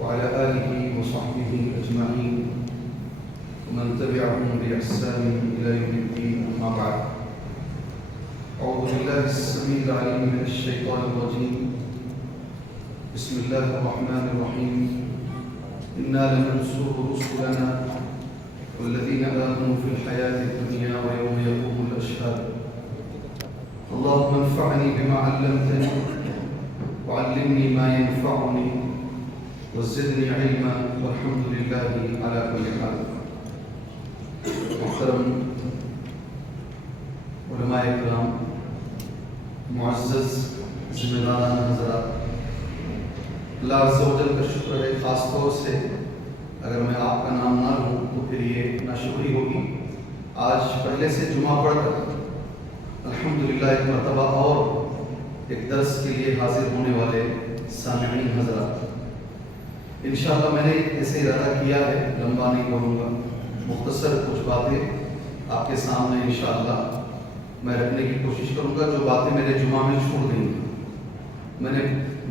وعلى آله وصحبه أجمعين ومن تبعهم بإحسان إلى يوم الدين. أما بعد، أعوذ بالله السميع العليم من الشيطان الرجيم. بسم الله الرحمن الرحيم. إنا لننصر رسلنا والذين آمنوا في الحياة الدنيا ويوم يقوم الأشهاد. اللهم انفعني بما علمتني وعلمني ما ينفعني وزدني علما والحمد لله على كل حال. محترم علماء کرام، معزز ذمہ داران حضرات، اللہ عز و جل کا شکر ہے خاص طور سے اگر میں آپ کا نام نہ لوں تو پھر یہ ناشکری ہوگی. آج پہلے سے جمعہ پڑھ کر الحمدللہ ایک مرتبہ اور ایک درس کے لیے حاضر ہونے والے سامعین حضرات، انشاءاللہ میں نے ایسے ارادہ کیا ہے، لمبا نہیں کروں گا، مختصر کچھ باتیں آپ کے سامنے انشاءاللہ میں رکھنے کی کوشش کروں گا. جو باتیں میرے جمعہ میں چھوڑ گئی، میں نے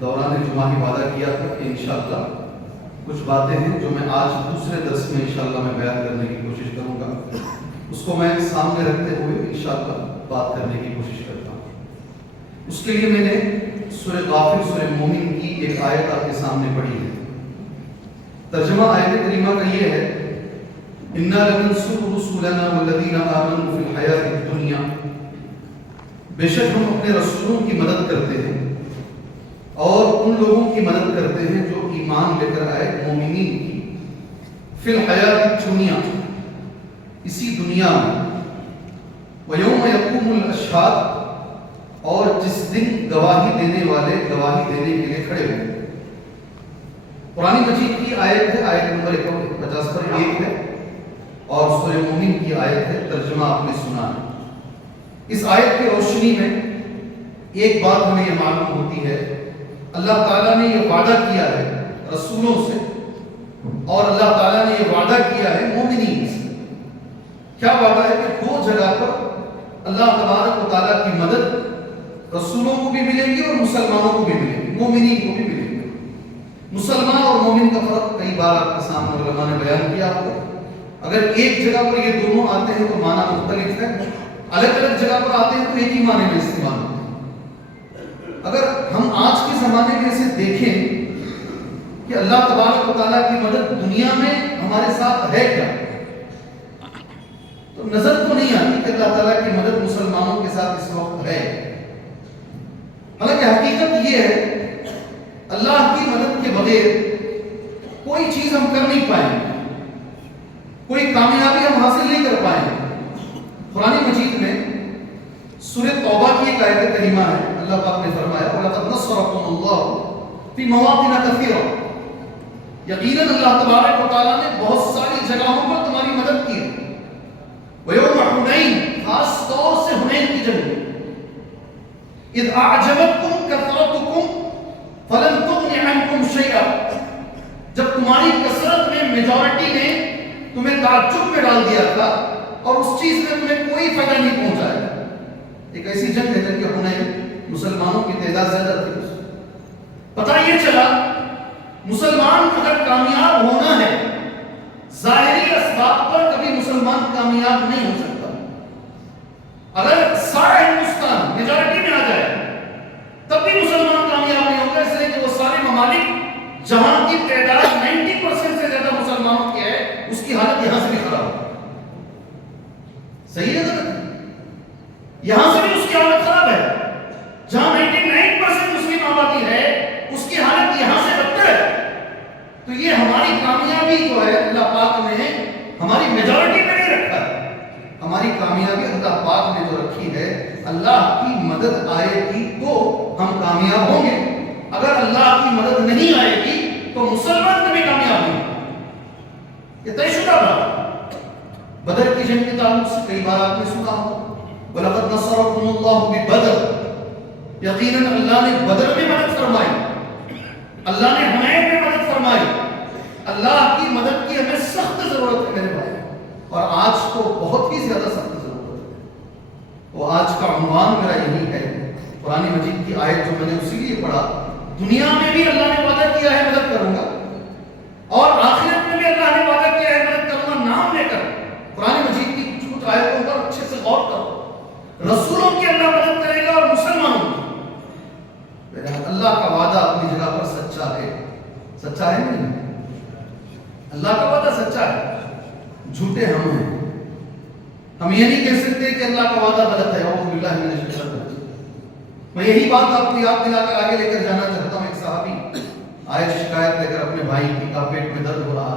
دوران جمعہ ہی وعدہ کیا تھا کہ انشاءاللہ کچھ باتیں ہیں جو میں آج دوسرے درس میں انشاءاللہ میں بیان کرنے کی کوشش کروں گا، اس کو میں سامنے رکھتے ہوئے انشاءاللہ بات کرنے کی کوشش کرتا ہوں. اس کے لیے میں نے سورہ غافر سورہ مومن کی ایک آیت آپ کے سامنے پڑھی ہے. ترجمہ آیت کریمہ کا یہ ہے: اِنَّا لَنَنصُرُ رُسُلَنَا وَالَّذِينَ آمَنُوا فِي الْحَيَاةِ الدُّنْيَا. بے شک ہم اپنے رسولوں کی مدد کرتے ہیں اور ان لوگوں کی مدد کرتے ہیں جو ایمان لے کر آئے، مومنین کی. فی الحیات الدنیا، اسی دنیا میں. ویوم یقوم الاشہاد، اور جس دن گواہی دینے والے گواہی دینے کے لیے کھڑے ہوں. قرآن مجید کی آیت ہے، آیت نمبر 50 پر 1 ہے، اور سورہ مومن کی آیت ہے. ترجمہ آپ نے سنا ہے. اس آیت کی روشنی میں ایک بات ہمیں یہ معلوم ہوتی ہے، اللہ تعالیٰ نے یہ وعدہ کیا ہے رسولوں سے، اور اللہ تعالیٰ نے یہ وعدہ کیا ہے مومنین سے. کیا وعدہ ہے؟ کہ دو جگہ پر اللہ تبارک و تعالیٰ کی مدد رسولوں کو بھی ملے گی اور مسلمانوں کو بھی ملے گی، مومنین کو بھی ملے گی. مسلمان اور مومن کا فرق کئی بار آپ کے سامنے علماء نے بیان کیا آپ کو. اگر ایک جگہ پر یہ دونوں آتے ہیں تو معنی مختلف ہے، الگ الگ جگہ پر آتے ہیں تو ایک ہی معنی میں استعمال ہوتے ہیں. اگر ہم آج کے زمانے میں اسے دیکھیں کہ اللہ تبارک و تعالیٰ کی مدد دنیا میں ہمارے ساتھ ہے کیا، تو نظر تو نہیں آتی کہ اللہ تعالیٰ کی مدد مسلمانوں کے ساتھ اس وقت ہے. حالانکہ حقیقت یہ ہے اللہ کی مدد کے بغیر کوئی چیز ہم کر نہیں پائیں، کوئی کامیابی ہم حاصل نہیں کر پائیں. قرآن مجید میں سورہ توبہ کی ایک آیت کریمہ ہے، اللہ پاک نے فرمایا وَلَقَدْ نَصَّرَكُمُ اللَّهُ فِي مَوَاطِنَ كَثِيرَةٍ. یقیناً اللہ تبارک و تعالیٰ نے بہت ساری جگہوں پر تمہاری مدد کی ہے. وَيَوْمَ حُنَيْن، خاص طور سے حنین کی جنگ میں. اِذْ أَعْجَبَتْكُمْ كَثْرَتُكُمْ فَلَمْ تُغْنِ عَنْكُمْ شَيْئًا. جب تمہاری کثرت میں میجورٹی نے تمہیں تعجب میں ڈال دیا تھا اور اس چیز میں تمہیں کوئی فائدہ نہیں پہنچایا. ایک ایسی جنگ ہے جب کہ حنین مسلمانوں کی تعداد زیادہ تھی. پتہ یہ چلا مسلمان اگر کامیاب ہونا ہے، ظاہری اسباب پر کبھی مسلمان کامیاب نہیں ہو سکتا. اگر سارا ہندوستان میجورٹی میں آ جائے تب بھی مسلمان کامیاب نہیں ہوگا، اس لیے کہ وہ سارے ممالک جہاں کی تعداد 90% سے زیادہ مسلمانوں کی ہے، اس کی حالت یہاں سے بھی خراب ہے. صحیح ہے نا؟ یہاں سے بھی اس کی حالت خراب ہے. جہاں 99% مسلم آبادی ہے اس کی حالت یہاں سے بدتر ہے. تو یہ ہماری کامیابی جو ہے اللہ پاک نے ہماری میجورٹی میں نہیں رکھا ہے. ہماری کامیابی اللہ پاک نے جو رکھی ہے، اللہ کی مدد آئے گی تو ہم کامیاب ہوں گے. اگر اللہ کی مدد نہیں آئے گی تو مسلمان کبھی کامیاب نہیں. یہ طے شدہ بات. بدر کی جنگ کے تعلق سے کئی بار آپ نے سنا ہو وَلَقَدْ نَصَرَكُمُ اللَّهُ بِبَدْرٍ. یقیناً اللہ نے بدر میں مدد فرمائی، اللہ نے حنین میں مدد فرمائی. اللہ کی مدد کی ہمیں سخت ضرورت ہے میرے بھائی، اور آج تو بہت ہی زیادہ سخت ضرورت ہے. وہ آج کا عنوان میرا یہی ہے. قرآن مجید کی آیت جو میں نے اسی لیے پڑھا، دنیا میں بھی اللہ نے اللہ کا وعدہ اپنی جگہ پر سچا ہے. سچا ہے نہیں؟ اللہ کا وعدہ سچا ہے، جھوٹے ہم ہیں. ہم یہ نہیں کہہ سکتے کہ اللہ کا وعدہ غلط ہے. اعوذ باللہ من الشیطان الرجیم. میں یہی بات آپ کو یاد دلا کر آگے لے کر جانا چاہتا ہوں. ایک صحابی آئے شکایت لے کر اپنے بھائی کی کا پیٹ میں درد ہو رہا.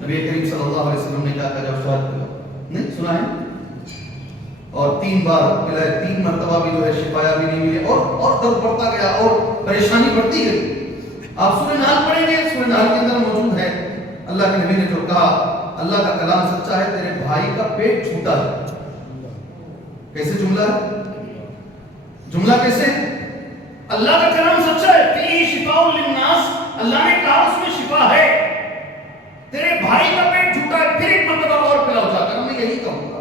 نبی کریم صلی اللہ علیہ وسلم نے کیا کہا؟ جب شفاعت کرو. نہیں سنا ہے؟ اور 3 بار ملائے، 3 مرتبہ بھی جو ہے شفایا بھی نہیں ملی، اور درد بڑھتا گیا اور پریشانی بڑھتی گئی. آپ سورہ نحل پڑھیں گے، سورہ نحل کے اندر موجود ہے اللہ کے نبی نے جو کہا اللہ کا کلام سچا ہے، تیرے بھائی کا پیٹ چھوٹا ہے. کیسے جملہ ہے؟ جملہ کیسے؟ اللہ کا کلام سچا ہے، فیہ شفاء للناس، اللہ نے کہا اس میں شفا ہے. تیرے بھائی کا پیٹ جھوٹا ہے. پھر ایک مرتبہ اور پلاؤ جا کر میں یہی کہوں گا،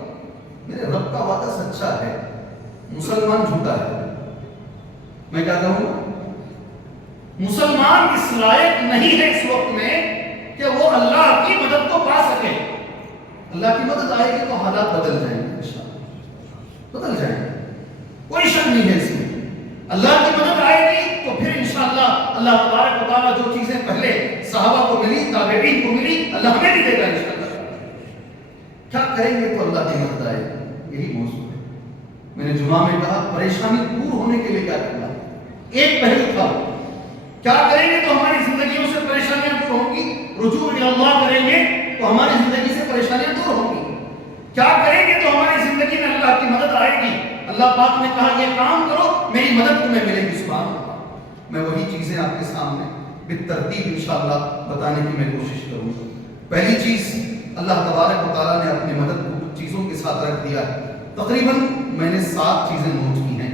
میرے رب کا وعدہ سچا ہے، مسلمان جھوٹا ہے. میں کیا کہوں گا؟ مسلمان اس لائق نہیں ہے اس وقت میں کہ وہ اللہ کی مدد کو پا سکے. اللہ کی مدد آئے گی تو حالات بدل جائیں گے، انشاءاللہ بدل جائیں گے، کوئی شک نہیں ہے اس میں. اللہ کی مدد آئے گی تو پھر انشاءاللہ اللہ تبارک و تعالیٰ جو چیزیں پہلے صحابہ کو ملی، تابعین کو ملی، اللہ ہمیں بھی دے گا انشاءاللہ. کیا کریں گے تو اللہ کی مدد آئے گی، یہی موضوع ہے. میں نے جمعہ میں کہا پریشانی دور ہونے کے لیے کیا کرنا ہے. ایک پہلو تھا کیا کریں گے تو ہماری زندگیوں سے پریشانیاں دور ہوں گی. رجوع الی اللہ کریں گے تو ہماری زندگی سے پریشانیاں دور ہوں گی. کیا کریں گے تو ہماری زندگی میں اللہ کی مدد آئے گی. اللہ پاک نے کہا یہ کام کرو میری مدد تمہیں ملے گی. سبحان اللہ. میں وہی چیزیں آپ کے سامنے بالترتیب انشاءاللہ بتانے کی میں کوشش کروں گا. پہلی چیز اللہ تبارک و تعالیٰ نے اپنی مدد کو کچھ چیزوں کے ساتھ رکھ دیا ہے. تقریباً میں نے 7 چیزیں نوٹ کی ہیں.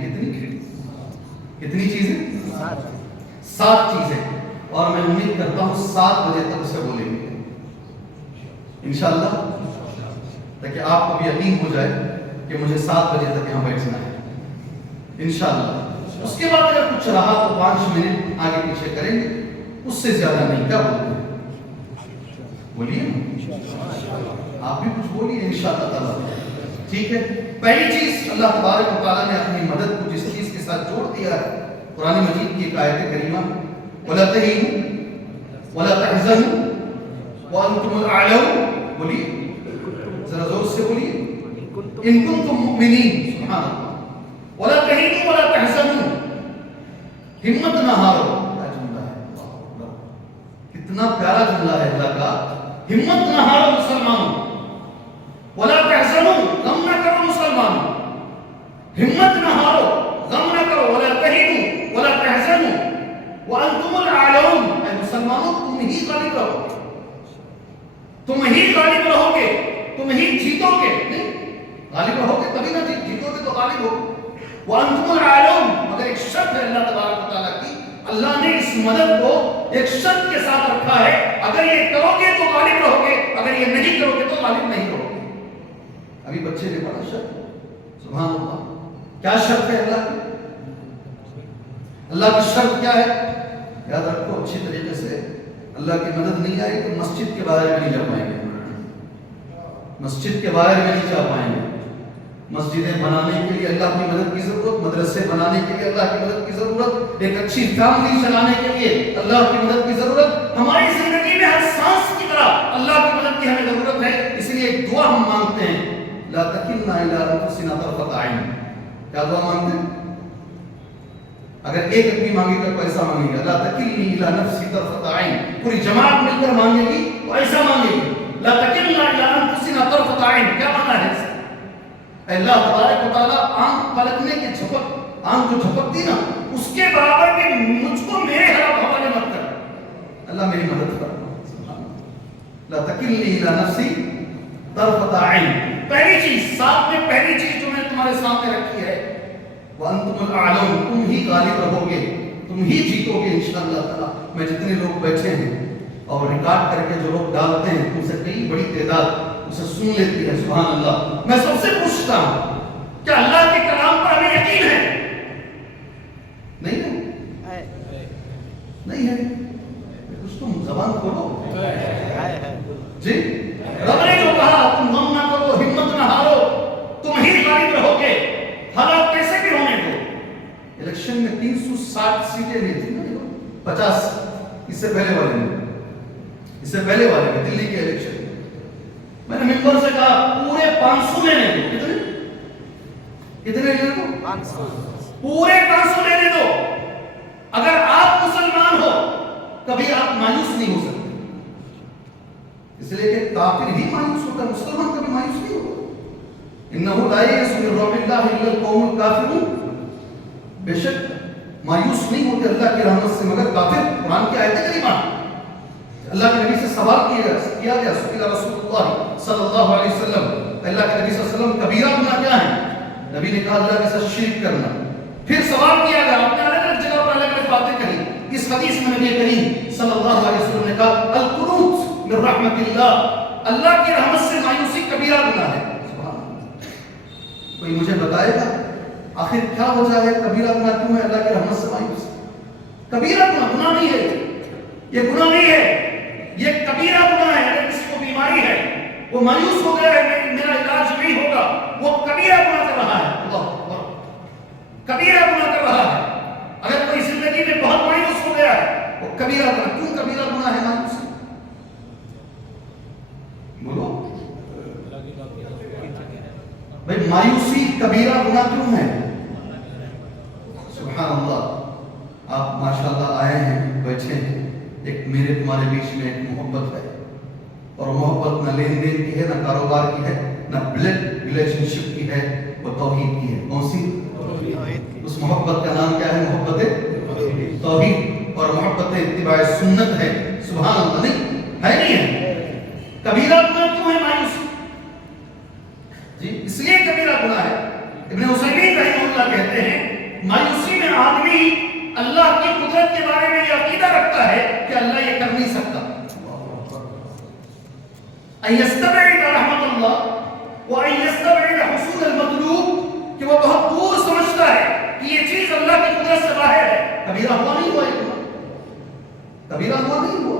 کتنی چیزیں؟ 7 چیزیں. اور میں امید کرتا ہوں 7 بجے تک اسے بولیں گے انشاءاللہ، تاکہ آپ کو بھی یقین ہو جائے کہ مجھے 7 بجے تک یہاں بیٹھنا ہے انشاءاللہ. اس کے بعد اگر کچھ رہا تو 5 منٹ آگے پیچھے کریں گے، اس سے زیادہ نہیں. کیا بولتے ہیں؟ بولیے آپ بھی کچھ بولیے انشاءاللہ تعالیٰ. ٹھیک ہے. پہلی چیز اللہ تبارک و تعالیٰ نے اپنی مدد کو جس چیز کے ساتھ جوڑ دیا ہے، قرآن مجید کی ایک آیت کریمہ وَلَا تَهِنُوا وَلَا تَحْزَنُوا وَأَنْتُمُ الْأَعْلَوْنَ. بولیے ذرا زور سے بولیے، ان کنتم مؤمنین. سبحان اللہ. وَلَا تَهِنُوا وَلَا تَحْزَنُوا، ہمت نہ ہارو. کیا جملہ ہے، کتنا پیارا جملہ ہے اللہ کا. ہمت نہ ہارو مسلمانوں. وَلَا تَحْزَنُوا، غم نہ کرو مسلمانوں. ہمت نہ ہارو، غم نہ کرو. وَلَا تَهِنُوا وَلَا تَحْزَنُوا وَأَنْتُمُ الْأَعْلَوْنَ، اے مسلمانوں تم ہی غالب رہو گے، تم ہی غالب رہو گے، تم ہی جیتو گے. نہیں غالب رہو گے تبھی نہ جیتو گے تو غالب ہو. وَأَنْتُمُ الْأَعْلَوْنَ، مگر ایک شرط ہے اللہ تبارک و تعالیٰ کی. اللہ نے اس مدد کو ایک شرط کے ساتھ رکھا ہے، اگر یہ کرو گے تو غالب رہو گے، اگر یہ نہیں کرو گے تو غالب نہیں رہو گے. ابھی بچے نے پڑھا شرط. سبحان اللہ. کیا شرط ہے اللہ کی؟ اللہ کی شرط کیا ہے؟ یاد رکھو اچھی طریقے سے. اللہ کی مدد نہیں آئی تو مسجد کے بارے میں نہیں جا پائیں گے. مسجد کے بارے میں نہیں جا پائیں گے. مسجدیں بنانے کے لیے اللہ کی مدد کی ضرورت، مدرسے بنانے کے لیے اللہ کی مدد کی ضرورت، ایک اچھی فیملی چلانے کے لیے اللہ کی مدد کی ضرورت. ہماری زندگی میں ہر سانس کی طرح اللہ کی مدد کی ہمیں ضرورت ہے. اس لیے ایک دعا ہم مانگتے ہیں، لا تکلنا الی انفسنا طرفۃ عین. کیا دعا مانگتے ہیں؟ اگر ایک آدمی مانگے گا تو ایسا مانگے گا، لا تکلنی الی نفسی طرفۃ عین. پوری جماعت مل کر مانگے گی تو ایسا مانگے گی، لا تکلنا الی انفسنا طرفۃ عین. کیا مانا ہے اس کا؟ اللہ تبارک و تعالیٰ آنکھ پلکنے کے جھپک، آنکھ جو جھپکتی نا اس کے برابر بھی مجھ کو میرے حوالے مت کر. اللہ میری مدد کر. لا تکلنی الی نفسی طرفۃ عین. پہلی چیز، ساتھ میں پہلی چیز جو میں تمہارے سامنے رکھی ہے، وَأَنْتُمُ الْأَعْلَوْنَ، تم ہی غالب رہو گے، تم ہی جیتو گے انشاءاللہ تعالیٰ. میں جتنے لوگ بیٹھے ہیں اور ریکارڈ کر کے جو لوگ ڈالتے ہیں ان سے کئی بڑی تعداد اسے سن لیتی ہے. سبحان اللہ. میں سب سے پوچھتا ہوں کیا اللہ کے کلام پر ہمیں یقین ہے؟ نہیں ہے؟ نہیں ہے. کچھ تم زبان کھولو. جی رب نے جو کہا تم غم نہ کرو، ہمت نہ ہارو، تم ہی غالب رہو گے، حالات کیسے بھی ہونے دو. الیکشن میں 360 سیٹیں لی تھی نا 50 اس سے پہلے والے میں دلی کے الیکشن میں نے ممبر سے کہا پورے 500 لینے دو. کتنے لینے دو؟ 500. پورے 500 لینے دو. اگر آپ مسلمان ہو کبھی آپ مایوس نہیں ہو سکتے، اس لیے کہ کافر ہی مایوس ہوتا ہے، مسلمان کبھی مایوس نہیں ہوتا. انہو لا یئس من روح اللہ الا القوم الکافرون. بے شک مایوس نہیں ہوتے اللہ کی رحمت سے مگر کافر. قرآن کی آیت کریمہ اللہ کے نبی سے سوال کیا گیا سئل رسول اللہ صلی اللہ علیہ وسلم، اللہ کے نبی صلی اللہ علیہ وسلم کبیرہ گناہ کیا ہے؟ نبی نے کہا اللہ کے ساتھ شرک کرنا. پھر سوال کیا گیا، آپ نے الگ الگ جگہ پر الگ الگ باتیں کہی. اس حدیث میں نبی کریم صلی اللہ علیہ وسلم نے کہا القنوط من رحمت اللہ، اللہ کی رحمت سے مایوسی کبیرہ گناہ ہے. کوئی مجھے بتائے گا آخر کیا وجہ ہے کبیرہ گناہ کیوں ہے اللہ کی رحمت سے مایوس؟ کبیرہ گناہ نہیں ہے، یہ گناہ نہیں ہے، یہ کبیرہ گناہ ہے. اگر کسی کو بیماری ہے، وہ مایوس ہو گیا ہے میرا علاج نہیں ہوگا، وہ کبیرہ گناہ کر رہا ہے. اللہ اکبر، کبیرہ گناہ کر رہا ہے. اگر کوئی زندگی میں بہت مایوس ہو گیا ہے، وہ کبیرہ گناہ. کیوں کبیرہ گناہ ہے مایوسی؟ بولو بھائی، مایوسی کبیرہ گناہ کیوں ہے؟ سبحان اللہ. آپ ماشاءاللہ آئے ہیں، بیٹھے ہیں. ایک میرے تمہارے بیچ میں ایک محبت ہے، اور محبت نہ لین دین کی ہے، نہ کاروبار کی ہے، نہ بلڈ ریلیشن شپ کی ہے، وہ توحید کی ہے. کون سی؟ اس محبت کا نام کیا ہے؟ محبت توحید. اور محبت اتباع سنت ہے. سبحان اللہ. نہیں ہے. کبیرہ گناہ کیوں ہے مایوسی؟ جی اس لیے کبیرہ گناہ ہے. ابن عثیمین رحمہ اللہ کہتے ہیں مایوسی میں آدمی اللہ کی قدرت کے بارے میں یہ عقیدہ رکھتا ہے کہ اللہ یہ کر نہیں سکتا. ان یستبعد رحمت اللہ و ان یستبعد حصول المطلوب، کہ وہ بہت دور سمجھتا ہے کہ یہ چیز اللہ کی قدرت سے باہر ہے. کبیرہ ہوا نہیں ہوا؟ کبیرہ ہوا نہیں ہوا.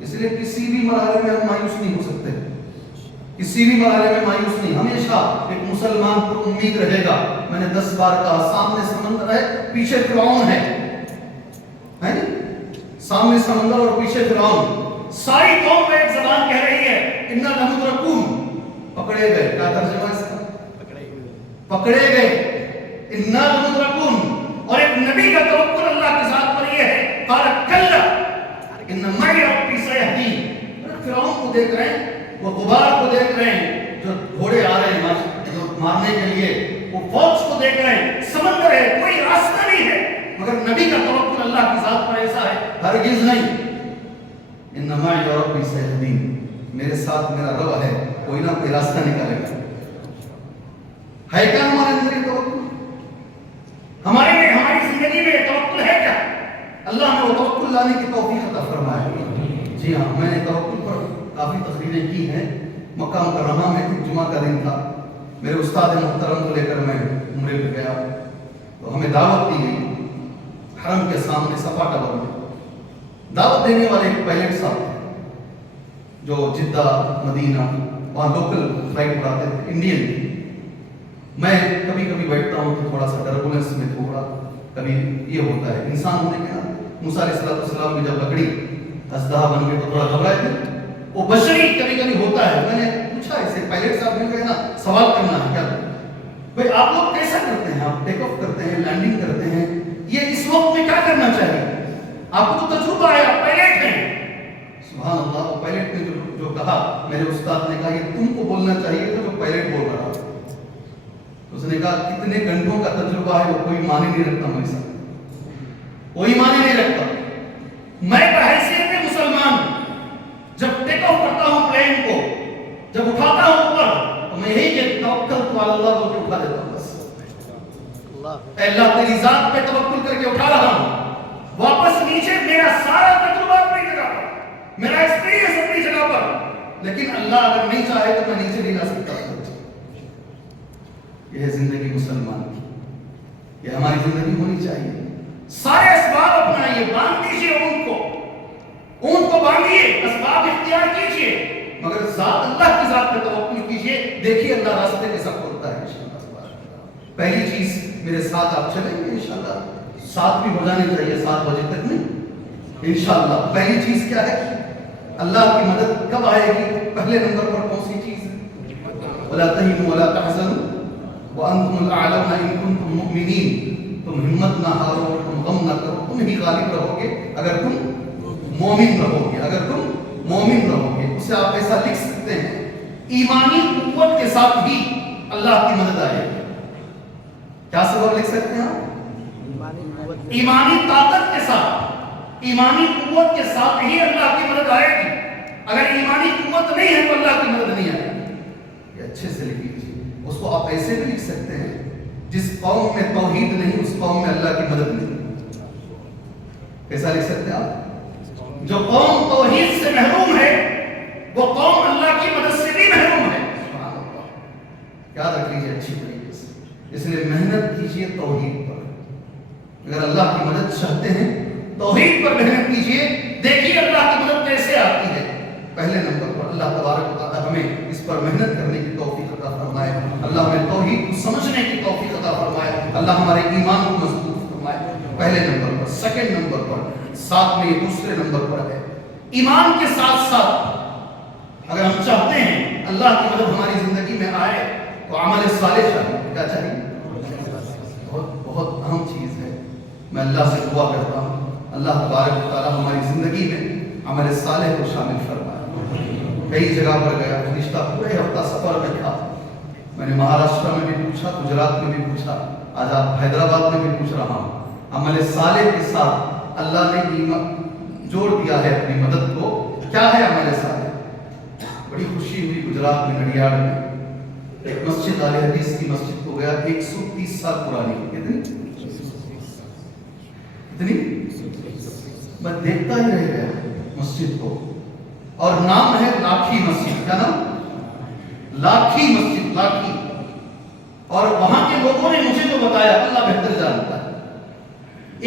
اس لیے کسی بھی مرحلے میں ہم مایوس نہیں ہو سکتے، کسی بھی مرحلے میں مایوس نہیں. ہمیشہ ایک مسلمان پر امید رہے گا. میں نے 10 بار کہا سامنے سمندر ہے، پیچھے فرعون ہے. سامنے سمندر اور پیچھے فرعون. ساری قوم میں ایک زبان کہہ رہی ہے انا لمدرکون، پکڑے گئے. کیا ترجمہ ہے اس کا؟ پکڑے گئے. انا لمدرکون. اور ایک نبی کا توکل اللہ کی ذات پر یہ ہے قال کلا ان معی ربی سیہدین. فرعون کو دیکھ رہے ہیں، وہ غبار کو دیکھ رہے ہیں، جو گھوڑے آ رہے ہیں جو مارنے کے لیے، وہ فوج کو دیکھ رہے ہیں. سمندر ہے، کوئی راستہ نہیں ہے، مگر نبی کا توکل اللہ کی ذات پر ایسا ہے ہرگز نہیں. ان معی ربی سیہدین، میرے ساتھ میرا رب ہے، کوئی نہ کوئی راستہ نکالے گا. ہے کیا ہمارے اندر یہ توکل؟ ہمارے میں، ہماری زندگی میں توکل ہے کیا؟ اللہ نے وہ توکل لانے کی توفیق عطا فرمائے. جی ہاں، میں نے توکل پر کافی تقریریں کی ہیں. مکہ مکرمہ میں جمعہ کا دن تھا، میرے استاد محترم کو لے کر میں عمرے پہ گیا، تو ہمیں دعوت دی گئی حرم کے سامنے صفا ٹاور میں. دعوت دینے والے ایک پائلٹ صاحب تھے جو جدہ مدینہ وہاں لوکل فلائٹ اڑاتے تھے، انڈین تھی. میں کبھی کبھی بیٹھتا ہوں تو تھوڑا سا ٹربولنس میں تھوڑا کبھی یہ ہوتا ہے، انسان ہونے کے نا. موسیٰ علیہ السلام کی جب لکڑی اژدہا بن گئی تو تھوڑا گھبرائے تھے. وہ بشری کبھی کبھی ہوتا ہے. میں نے پوچھا اسے، پائلٹ صاحب نے کہا نا سوال کرنا ہے کیا بھئی آپ لوگ کیسا کرتے ہیں؟ آپ ٹیک آف کرتے ہیں، لینڈنگ کرتے ہیں، یہ اس وقت میں کیا کرنا چاہیے؟ آپ کو تو تجربہ ہے، آپ پائلٹ ہیں. سبحان اللہ. وہ پائلٹ نے جو کہا، میرے استاد نے کہا یہ تم کو بولنا چاہیے تھا جو پائلٹ بول رہا. اس نے کہا کتنے گھنٹوں کا تجربہ ہے، وہ کوئی معنی نہیں رکھتا میرے ساتھ، کوئی معنی نہیں رکھتا. میں بحیثیت مسلمان جب ٹیک آف کرتا ہوں پلین کو، جب اٹھاتا ہوں اوپر، تو میں یہی کہ توکلت علی اللہ بول کے اٹھا دیتا ہوں. بس اے اللہ تیری ذات پہ توکل کر کے اٹھا رہا ہوں. واپس نیچے میرا سارا تجربہ اپنی جگہ پر، میرا ایکسپیرینس اپنی جگہ پر، لیکن اللہ اگر نہیں چاہے تو میں نیچے نہیں لا سکتا. یہ ہے زندگی مسلمان کی، یہ ہماری زندگی ہونی چاہیے. سارے اسباب اپنائیے، باندھ دیجیے اون کو باندھیے، اسباب اختیار کیجیے، مگر ذات اللہ کی ذات پہ توکل کیجیے. دیکھیے اللہ راستے کیسا کھولتا ہے انشاءاللہ. پہلی چیز میرے ساتھ آپ چلیں گے انشاءاللہ. 7 بھی ہو جانے چاہیے، 7 بجے تک نہیں. انشاءاللہ پہلی چیز کیا ہے؟ اللہ کی مدد کب آئے گی؟ پہلے نمبر پر کون سی چیز ہے؟ وَلَا تَهِنُوا وَلَا تَحْزَنُوا وَأَنْتُمُ الْأَعْلَوْنَ إِن كُنتُم مُؤْمِنِينَ. تم ہمت نہ ہارو، تم غم نہ کرو، تم ہی غالب رہو گے اگر تم مومن رہو گے. اگر تم مومن رہو گے. اسے آپ ایسا لکھ سکتے ہیں ایمانی قوت کے ساتھ ہی اللہ کی مدد آئے گی. کیا سبب لکھ سکتے ہیں آپ؟ ایمانی طاقت کے ساتھ، ایمانی قوت کے ساتھ ہی اللہ کی مدد آئے گی. اگر ایمانی قوت نہیں ہے تو اللہ کی مدد نہیں آئے گی. یہ اچھے سے لکھ لیجیے. اس کو آپ ایسے بھی لکھ سکتے ہیں جس قوم میں توحید نہیں اس قوم میں اللہ کی مدد نہیں. کیسا لکھ سکتے ہیں آپ؟ جو قوم توحید سے محروم ہے وہ قوم اللہ کی مدد سے بھی محروم ہے. سبحان اللہ. یاد رکھ لیجیے اچھی طریقے سے. اس لیے محنت کیجیے توحید پر. اگر اللہ کی مدد چاہتے ہیں توحید پر محنت کیجیے. دیکھیے اللہ کی مدد کیسے آتی ہے. پہلے نمبر پر اللہ تبارک و تعالی ہمیں اس پر محنت کرنے کی توفیق عطا فرمائے. اللہ ہمیں توحید کو سمجھنے کی توفیق عطا فرمائے. اللہ ہمارے ایمان کو مضبوط فرمائے. پہلے نمبر پر. سیکنڈ نمبر پر، ساتھ میں یہ دوسرے نمبر پر ہے ایمان کے ساتھ ساتھ اگر ہم چاہتے ہیں اللہ کی مدد ہماری زندگی میں آئے تو عمل صالح چاہیے. کیا چاہیے؟ بہت اہم چیز ہے. میں اللہ سے دعا کرتا ہوں اللہ تبارک و تعالی ہماری زندگی میں عمل صالح کو شامل فرمائے. کئی جگہ پر گیا، گزشتہ پورے ہفتہ سفر میں تھا. میں نے مہاراشٹر میں بھی پوچھا، گجرات میں بھی پوچھا، آج آپ حیدرآباد میں بھی پوچھ رہا ہوں. عمل صالح کے ساتھ اللہ نے جوڑ دیا ہے اپنی مدد کو. کیا ہے عمل صالح؟ بڑی خوشی ہوئی گجرات میں نڈیاڑ میں ایک مسجد اہل حدیث کی مسجد کو گیا 130 سال پرانی. کتنی میں دیکھتا ہی رہ گیا مسجد کو. اور نام ہے لاکھی مسجد. کیا نام؟ لاکھی مسجد. لاکھی. اور وہاں کے لوگوں نے مجھے جو بتایا اللہ بہتر جانتا ہے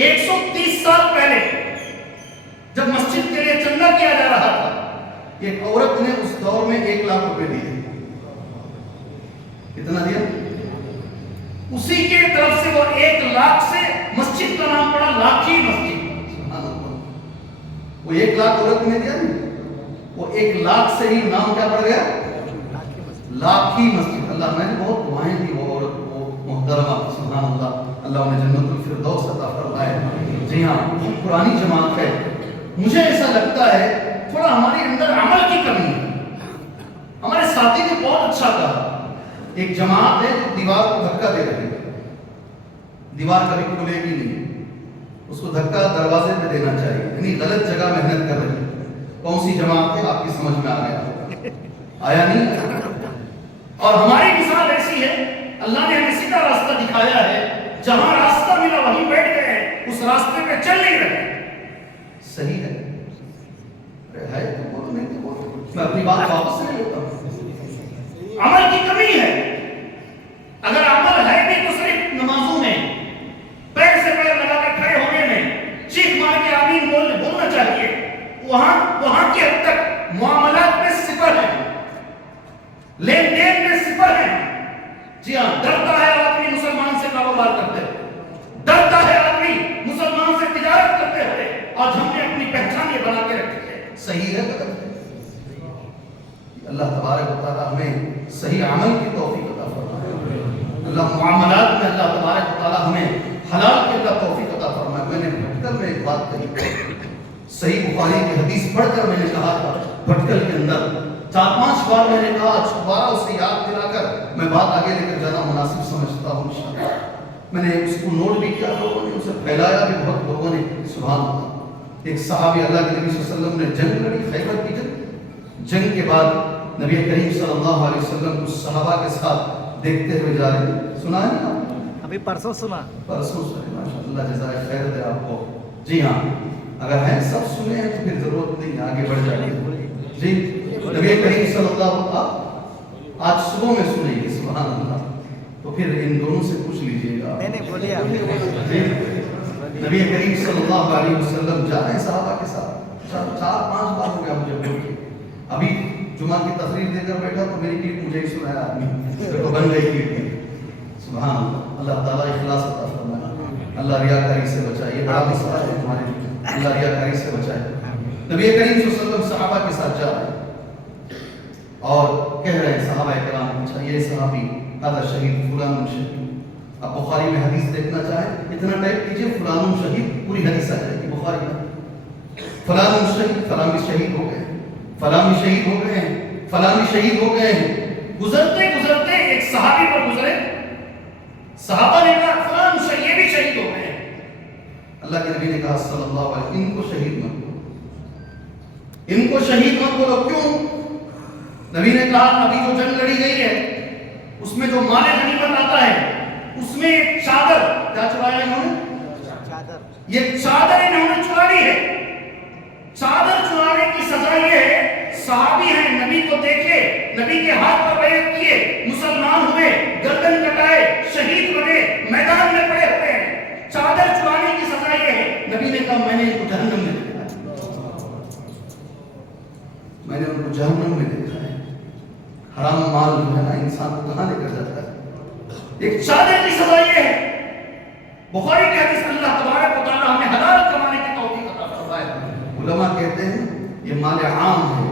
130 سال پہلے جب مسجد کے لیے چندہ کیا جا رہا تھا ایک عورت نے اس دور میں 1 لاکھ روپے دیے. کتنا دیا؟ اسی کے طرف سے وہ 1 لاکھ سے مسجد کا نام پڑا لاکھی مسجد. وہ 1 لاکھ عورت نے دیا نہیں، وہ 1 لاکھ سے ہی نام کیا پڑ گیا؟ لاکھی مسجد. اللہ میں نے بہت دعائیں دی وہ عورت وہ محترمہ. سبحان اللہ. اللہ انہیں جنت الفردوس عطا فرمائے. جی ہاں پرانی جماعت ہے. مجھے ایسا لگتا ہے تھوڑا ہمارے اندر عمل کی کمی ہے. ہمارے ساتھی نے بہت اچھا کہا ایک جماعت ہے جو دیوار کو دھکا دے رہی ہے. دیوار کبھی کھلے گی نہیں، اس کو دھکا دروازے پہ دینا چاہیے. یعنی غلط جگہ محنت کر رہی ہے. کون سی جماعت ہے آپ کی سمجھ میں آ گیا؟ آیا نہیں؟ اور ہماری مثال ایسی ہے اللہ نے ہمیں سیدھا راستہ دکھایا ہے. جہاں راستہ ملا وہیں بیٹھ گئے، اس راستے پہ چل نہیں رہے. صحیح ہے. ہے تو بولو، نہیں تو بولو. میں اپنی بات واپس نہیں لیتا ہوں. عمل کی کمی ہے. اگر عمل ہے بھی تو صرف نمازوں میں پیر سے پیر لگا کر کھڑے ہونے میں چیخ مار کے آمین بولنا چاہیے. وہاں کی حد تک معاملات میں صفر ہے، لین دین میں صفر ہے. جی ہاں ڈرتا ہے آدمی مسلمان سے کاروبار کرتے ہوئے، ڈرتا ہے آدمی مسلمان سے تجارت کرتے ہوئے. آج ہم نے اپنی پہچان یہ بنا کے رکھی ہے. صحیح ہے غلط ہے؟ اللہ تبارک و تعالی ہمیں صحیح عمل کی توفیق عطا فرمائے. اللہ معاملات میں اللہ تبارک و تعالی ہمیں حلال کے اللہ توفیق عطا فرمائے. میں نے بھٹکل میں ایک بات کہی، صحیح بخاری کی حدیث پڑھ کر میں نے کہا تھا بھٹکل کے اندر 4-5 بار میں نے کہا دوبارہ اسے یاد دلا کر میں بات آگے لے کر جانا مناسب سمجھتا ہوں. انشاءاللہ میں نے اس کو نوٹ بھی کیا، لوگوں نے اسے پھیلایا بھی بہت لوگوں نے. سبحان اللہ. ایک صحابی اللہ کے نبی صلی اللہ علیہ وسلم نے جنگ لڑی، خیبر کی جنگ کے بعد نبی کریم صلی اللہ علیہ وسلم اس صحابہ کے ساتھ دیکھتے ہوئے جا رہے ہیں. سنا ہے نا؟ ابھی پرسوں سنا. اللہ جزائے خیر دے آپ کو. جی ہاں اگر ہیں سب سنے ہیں تو پھر ضرورت نہیں آگے بڑھ جائیے. جی نبی کریم صلی اللہ علیہ وسلم آج صبح میں سنیں گے. سبحان اللہ. تو پھر ان دونوں سے پوچھ لیجئے گا. نبی کریم صلی اللہ علیہ وسلم جا رہے ہیں صحابہ کے ساتھ. 4-5 بار ہو گیا مجھے بول کے. ابھی جمعہ کی تقریر دے کر بیٹھا تو میری کلپ مجھے ہی سنایا آدمی تو بن گئی کلپ. سبحان اللہ. اللہ تعالیٰ اخلاص عطا فرمائے. اللہ ریاکاری سے بچائے. یہ بڑا مسئلہ ہے ہمارے لیے. اللہ ریاکاری سے بچائے. نبی کریم صلی اللہ علیہ وسلم صحابہ کے ساتھ جا رہے ہیں اور کہہ رہے ہیں صحابہ کرام اچھا یہ صحابی هذا شہید فلان شہید. آپ بخاری میں حدیث دیکھنا چاہیں اتنا ٹائپ کیجئے فلان شہید پوری حدیث آ جائے گی بخاری میں. فلان شہید فلاں بھی شہید ہو گئے فلاں بھی شہید ہو گئے ہیں فلاں بھی شہید ہو گئے ہیں. گزرتے گزرتے ایک صحابی پر گزرے, صحابہ نے کہا فلان شہید یہ بھی شہید ہو گئے ہیں. اللہ کے نبی نے کہا صلی اللہ علیہ وسلم ان کو شہید مت بولو, ان کو شہید مت بولو. کیوں؟ نبی نے کہا ابھی جو جنگ لڑی گئی ہے اس میں جو مال غنیمت آتا ہے اس میں ایک چادر کیا چرایا انہوں نے, یہ چادر انہوں نے چرا لی ہے. چادر چرانے کی سزا یہ ہے, صحابی ہیں نبی کو دیکھے, نبی کے ہاتھ پر بیعت کیے, مسلمان ہوئے, گردن کٹائے, شہید بنے, میدان میں پڑے ہوئے ہیں. چادر چرانے کی سزا یہ ہے. نبی نے کہا میں نے ان کو جہنم میں دیکھا, میں نے ان کو جہنم میں دیکھا ہے. حرام مال جو ہے نا انسان کو کہاں لے کر جاتا ہے. ایک چادر کی سزا یہ ہے. بخاری کی حدیث اللہ تبارک و تعالی ہمیں حلال کمانے کی توفیق عطا فرمائے. علماء کہتے ہیں یہ مال عام ہے,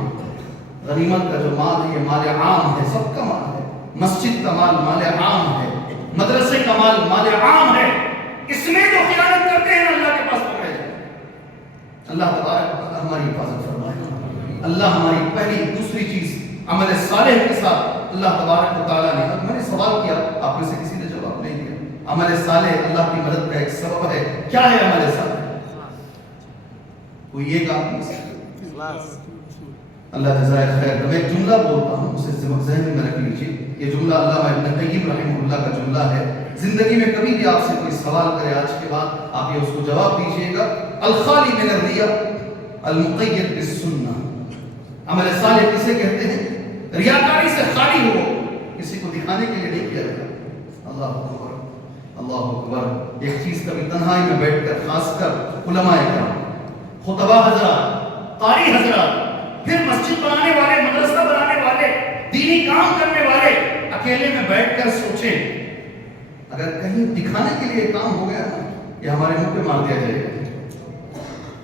غنیمت کا جو مال ہے یہ مال عام ہے, سب کا مال ہے. مسجد کا مال مال عام ہے, مدرسے کا مال مال عام ہے. اس میں جو خیانت کرتے ہیں اللہ کے پاس پکڑے جائیں. اللہ تبارک و تعالی ہماری حفاظت فرمائے. اللہ ہماری پہلی دوسری چیز عمل صالح کے ساتھ اللہ تبارک و تعالیٰ نے, میں نے سوال کیا آپ میں سے کسی نے جواب نہیں دیا. عمل صالح اللہ کی مدد کا ایک سبب ہے. کیا ہے عمل صالح؟ کوئی یہ کام نہیں. اللہ جزائے خیر. میں ایک جملہ بولتا ہوں اسے ذہن میں رکھ لیجیے. یہ جملہ علامہ ابن قیم رحمہ اللہ کا جملہ ہے. زندگی میں کبھی بھی آپ سے کوئی سوال کرے آج کے بعد آپ یہ اس کو جواب دیجیے گا. الخالی من الریا المقید بالسنہ. عمل صالح کسے کہتے ہیں؟ ریاکاری سے خالی ہو, کسی کو دکھانے کے لیے نہیں کیا جائے. اللہ اکبر اللہ اکبر. ایک چیز کبھی تنہائی میں بیٹھ کر, خاص کر علماء کرام, خطبہ حضرات, قاری حضرات, پھر مسجد بنانے والے, مدرسہ بنانے والے, دینی کام کرنے والے اکیلے میں بیٹھ کر سوچیں اگر کہیں دکھانے کے لیے کام ہو گیا نا یہ ہمارے منہ پہ مار دیا جائے گا,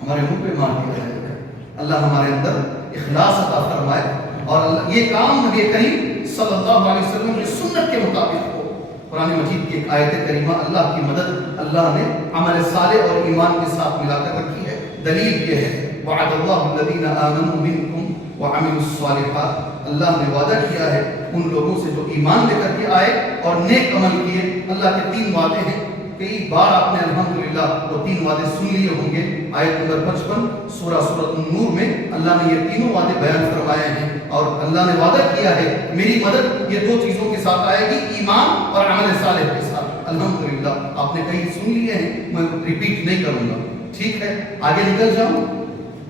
ہمارے منہ پہ مار دیا جائے گا. اللہ ہمارے اندر اخلاص عطا فرمائے اور یہ کام نبی کریم صلی اللہ علیہ وسلم کی سنت کے مطابق ہو. قرآن مجید کی ایک آیت کریمہ اللہ کی مدد اللہ نے عمل صالح اور ایمان کے ساتھ ملا کر رکھی ہے. دلیل یہ ہے وعد اللہ الذین آمنوا منکم وعملوا الصالحات. اللہ نے وعدہ کیا ہے ان لوگوں سے جو ایمان لے کر کے آئے اور نیک عمل کیے. اللہ کے 3 وعدے ہیں. کئی بار آپ نے الحمدللہ وہ 3 وعدے سن لیے ہوں گے. آیت نمبر 55 سورۃ النور میں اللہ نے یہ تینوں وعدے بیان فرمائے ہیں اور اللہ نے وعدہ کیا ہے میری مدد یہ 2 چیزوں کے ساتھ آئے گی, ایمان اور عمل صالح کے ساتھ. الحمدللہ آپ نے کئی سن لیے ہیں, میں ریپیٹ نہیں کروں گا. ٹھیک ہے, آگے نکل جاؤں.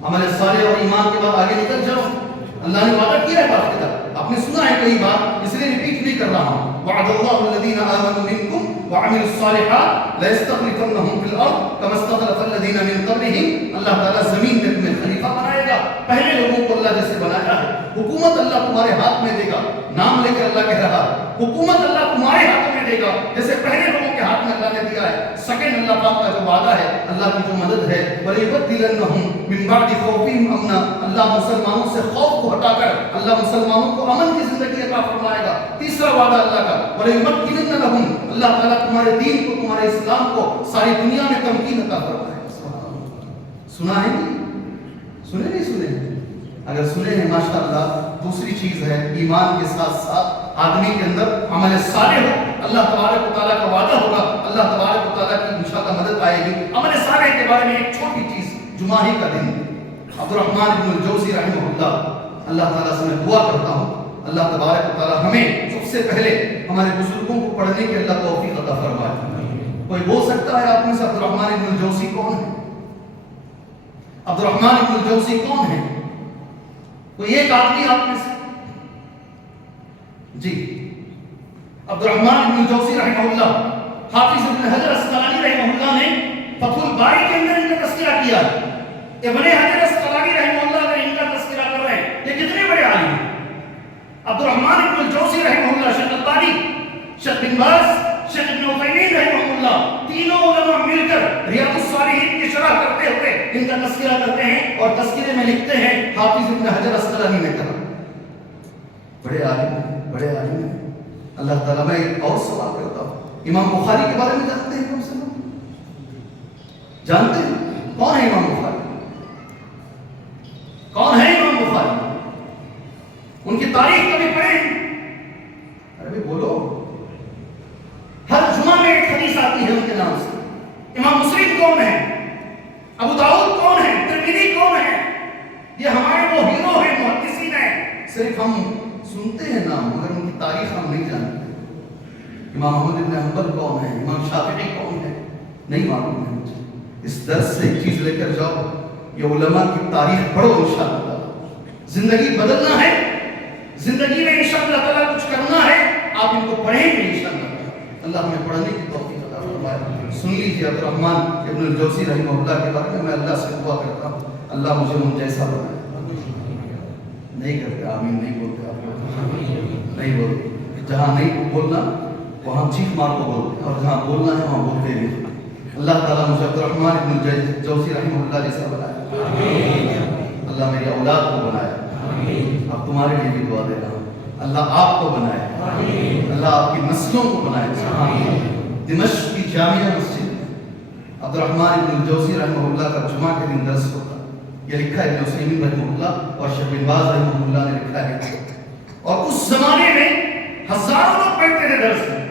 عمل صالح اور ایمان کے بعد آگے نکل جاؤں. اللہ نے وعدہ کیا ہے باقاعدہ, آپ نے سنا ہے کئی بار, اس لیے ریپیٹ نہیں کر رہا ہوں. وعد اللہ الذین آمنوا منکم وعملوا الصالحات لَيَسْتَخْلِفَنَّهُمْ فِي الْأَرْضِ كَمَا اسْتَخْلَفَ الَّذِينَ مِن قَبْلِهِمْ. اللہ تعالیٰ زمین میں تمہیں خلیفہ بنائے گا. پہلے لوگوں کو اللہ جیسے بنایا ہے. حکومت اللہ تمہارے ہاتھ میں دے گا. نام لے کر اللہ کہہ رہا ہے حکومت اللہ تمہارے ہاتھ میں دے گا جیسے پہلے لوگوں کے ہاتھ میں اللہ نے دیا ہے. سیکنڈ اللہ پاک کا جو وعدہ ہے, اللہ کی جو مدد ہے, وَلَيُبَدِّلَنَّهُمْ مِن بَعْدِ خَوْفِهِمْ أَمْنًا. اللہ مسلمانوں سے خوف کو ہٹا کر اللہ مسلمانوں کو امن کی زندگی عطا فرمائے گا. تیسرا وعدہ اللہ کا وَلَيُمَكِّنَنَّ لَهُمْ. اللہ تعالیٰ تمہارے دین کو, تمہارے اسلام کو ساری دنیا میں تمکین عطا فرمائے گا. سنا ہے نہیں؟ سنے نہیں سنے؟ اگر سنے ہیں ماشاءاللہ. دوسری چیز ہے ایمان کے ساتھ ساتھ آدمی کے اندر عمل صالح ہو. اللہ تبارک و تعالیٰ کا وعدہ ہوگا, اللہ تبارک و تعالیٰ کی انشاءاللہ مدد آئے گی. عمل صالح کے بارے میں ایک چھوٹی چیز, جمعہ ہی کا دن, عبدالرحمن ابن الجوزی رحمہ اللہ تعالیٰ سے میں دعا کرتا ہوں اللہ تبارک و تعالیٰ ہمیں سب سے پہلے ہمارے بزرگوں کو پڑھنے کے اللہ توفیق عطا فرمائے. کوئی بول سکتا ہے آپ میں سے عبدالرحمن ابن الجوزی کون ہے؟ عبدالرحمن ابن الجوزی کون ہے؟ کوئی ایک آدمی آپ میں سے؟ جی, عبدالرحمن ابن الجوزی رحمہ اللہ, حافظ ابن حجر اسقلانی رحمہ اللہ نے فتح الباری کے اندر ان کا تذکرہ کیا. ابن حجر اسقلانی رحمہ اللہ اگر ان کا تذکرہ کر رہے ہیں, یہ کتنے بڑے عالم ہیں. عبدالرحمن ابن الجوزی رحمہ اللہ, شیخ البانی, شیخ بن باز, شیخ ابن عثیمین رحمہ اللہ, تینوں علماء مل کر ریاض الصالحین کی شرح کرتے ہوئے ان کا تذکرہ کرتے ہیں اور تذکرے میں لکھتے ہیں حافظ ابن حجر اسقلانی نے کہا، بڑے عالم ہیں، بڑے عالم ہیں۔ اللہ تعالیٰ، میں ایک اور سوال کرتا ہوں، امام بخاری کے بارے میں جانتے ہیں کم سے کم؟ جانتے ہیں کون ہے امام بخاری؟ کون ہے امام بخاری؟ ان کی تاریخ کبھی پڑھیں؟ ارے بھائی بولو، ہر جمعہ میں ایک حدیث آتی ہے ان کے نام سے۔ امام مسلم کون ہے؟ ابو داؤد کون ہے؟ ترمذی کون ہے؟ یہ ہمارے وہ ہیرو ہیں، محدثین ہیں، صرف ہم سنتے ہیں نام مگر ان کی تاریخ ہم نہیں جانتے۔ امام احمد بن حنبل کون ہے؟ امام شافعی کون ہے؟ نہیں معلوم ہے مجھے۔ اس درس سے ایک چیز لے کر جاؤ، یہ علماء کی تاریخ پڑھو انشاءاللہ۔ زندگی بدلنا ہے، زندگی میں انشاءاللہ تعالیٰ کچھ کرنا ہے، آپ ان کو پڑھیں گے انشاءاللہ۔ اللہ ہمیں پڑھنے کی توفیق عطا فرمائے۔ سن لیجیے عبد الرحمن ابن الجوزی رحمہ اللہ کے بارے میں اللہ سے دعا کرتا ہوں، اللہ مجھے ان جیسا بنائے۔ نہیں کرتے آمین، نہیں بولتے آپ لوگ، نہیں بولتے۔ جہاں نہیں بولنا وہاں چیخ مار کو بولتے، اور جہاں بولنا ہے وہاں بولتے نہیں۔ اللہ تعالیٰ مجھے عبد الرحمن ابن الجوزی رحمہ اللہ جیسا بنائے، اللہ میری اولاد کو بنائے۔ اب تمہارے لیے بھی دعا دے رہا ہوں، اللہ آپ کو بنائے، اللہ آپ کی نسلوں کو بنائے۔ دمشق کی جامعہ مسجد میں عبد الرحمن ابن الجوزی رحمہ اللہ کا جمعہ کے دن درس ہوتا، یہ لکھا ہے ابن عثیمین رحمہ اللہ اور شیخ بن باز رحمہ اللہ نے لکھا ہے۔ اور اس زمانے میں ہزاروں لوگ بیٹھتے تھے درس میں،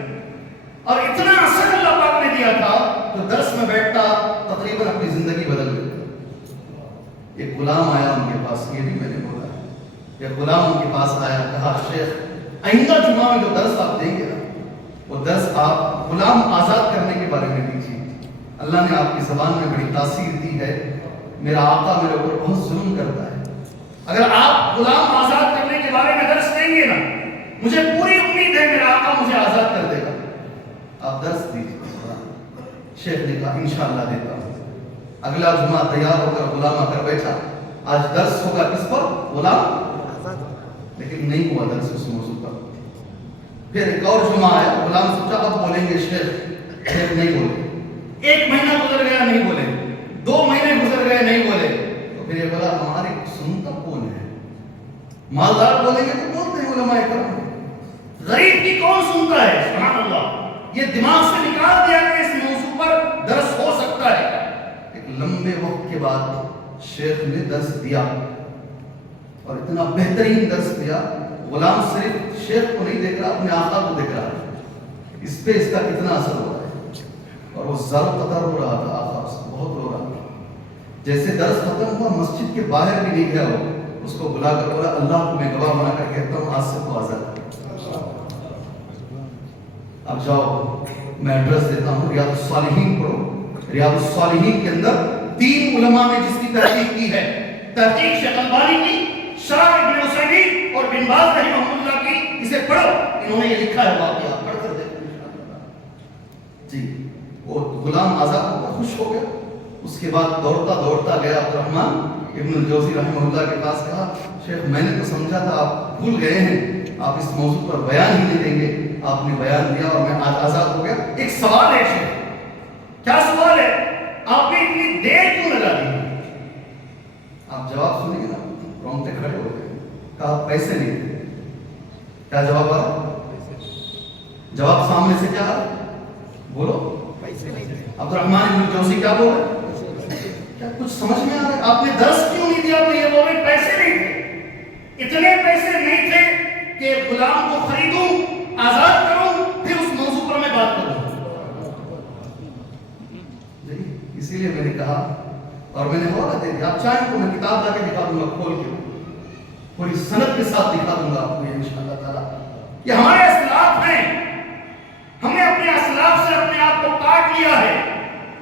اور اتنا اثر اللہ پاک نے دیا تھا تو درس میں بیٹھتا تقریباً اپنی زندگی بدل دیتا۔ ایک غلام آیا ان کے پاس، یہ بھی میں نے بولا ہے، ایک غلام ان کے پاس آیا، کہا شیخ آئندہ جمعہ میں جو درس آپ دیں گے نا، وہ درس آپ غلام آزاد کرنے کے بارے میں دیجیے۔ اللہ نے آپ کی زبان میں بڑی تاثیر دی ہے، میرا آقا میرے اوپر بہت ظلم کرتا ہے، اگر آپ غلام آزاد کرنے کے بارے میں درس دیں گے نا، مجھے پوری امید ہے میرا آقا مجھے آزاد کر دے گا، آپ درس دیجیے۔ شیخ نے کہا انشاءاللہ دیتا ہوں۔ اگلا جمعہ تیار ہو کر غلام آ کر بیٹھا، آج درس ہوگا کس پر؟ غلام، لیکن نہیں ہوا درس اس موضوع پر۔ پھر ایک اور جمعہ آیا، غلام سوچا اب بولیں گے شیخ نہیں بولے۔ ایک مہینہ گزر گیا نہیں بولے، 2 مہینے گزر گئے نہیں بولے، تو پھر یہ بولا ہماری سنتا کون ہے؟ مالدار بولیں گے تو بولتے ہیں علماء کرام، غریب کی کون سنتا ہے؟ سبحان اللہ، یہ دماغ سے نکال دیا کہ اس موضوع پر درس ہو سکتا ہے۔ ایک لمبے وقت کے بعد شیخ نے درس دیا، اور اتنا بہترین درس دیا، غلام صرف شیخ کو نہیں دیکھ رہا، اپنے آقا کو دیکھ رہا ہے، اس پہ اس کا کتنا اثر ہوا ہے۔ اور وہ زر قطر رو رہا تھا، آقا اس کو بہت رو رہا تھا۔ جیسے درس ختم ہوا، مسجد کے باہر بھی نہیں گیا، وہ اس کو بلا کر بولا اللہ کو میں گواہ بنا کر کہتا ہوں آج سے تو آزاد۔ اب جاؤ میں ایڈریس دیتا ہوں، ریاض الصالحین پڑھو۔ ریاض الصالحین کے اندر 3 علماء نے جس کی تحقیق کی ہے، تحقیق شیخ البانی کی، شرح ابن عثیمین اور بن باز رحمہ اللہ کی، اسے پڑھو، انہوں نے یہ لکھا ہے واقعہ، پڑھ کر دیکھو انشاءاللہ۔ جی وہ غلام آزاد ہو کر خوش ہو گیا۔ اس کے بعد دوڑتا دوڑتا گیا عبد الرحمن ابن الجوزی رحمہ اللہ کے پاس، کہا شیخ میں نے تو سمجھا تھا آپ بھول گئے ہیں، آپ اس موضوع پر بیان ہی نہیں دیں گے، آپ نے بیان دیا اور میں آج آزاد ہو گیا۔ ایک سوال ہے شیخ، کیا سوال ہے؟ آپ نے اتنی دیر کیوں لگا دی؟ آپ جواب سنیں گے نا، رونگٹے کھڑے ہو گئے، کہا پیسے نہیں تھے۔ کیا جواب آ رہا؟ جواب سامنے سے کیا آ رہا؟ بولو، پیسے نہیں تھے۔ عبد الرحمن ابن الجوزی کیا بول رہے؟ کیا کچھ سمجھ میں آ رہا ہے؟ آپ نے درس کیوں نہیں دیا؟ تو یہ بول رہے پیسے نہیں تھے، اتنے پیسے نہیں تھے کہ غلام کو خریدوں، آزاد کروں، پھر اس موضوع پر میں بات کروں۔ اسی لیے میں نے کہا، اور میں نے حوالہ دے دیا، آپ چاہیں تو میں کتاب لا کے دکھا دوں گا کھول کے، پوری سند کے ساتھ دکھا دوں گا آپ کو انشاءاللہ تعالیٰ۔ یہ ہمارے اسلاف ہیں، ہم نے اپنے اسلاف سے اپنے آپ کو کاٹ لیا ہے،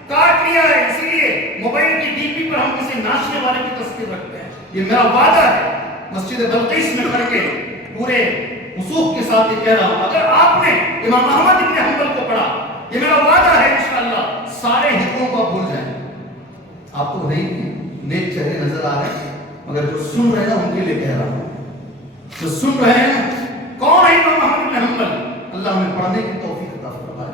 اسی لیے موبائل کی ڈی پی پر ہم کسی ناشتے والے کی تصویر رکھتے ہیں۔ یہ میرا وعدہ ہے، مسجد بلقیس میں کھڑ کے پورے وثوق کے ساتھ یہ کہہ رہا ہوں، اگر آپ نے امام احمد ابن حنبل کو پڑھا، یہ میرا وعدہ ہے انشاءاللہ سارے حکموں کو آپ بھول جائیں۔ آپ کو نہیں نیک چہرے نظر آ رہے ہیں، مگر جو سن رہے ہیں نا ان کے لیے کہہ رہا ہوں، جو سن رہے ہیں کون ہے امام احمد بن حنبل؟ اللہ ہمیں پڑھنے کی توفیق عطا فرمائے،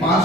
5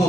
2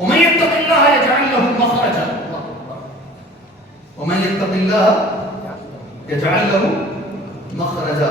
وَمَن يَتَّقِ اللَّهَ يَجْعَلْ لَهُ مَخْرَجًا وَمَن يَتَّقِ اللَّهَ يَجْعَلْ لَهُ مَخْرَجًا।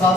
7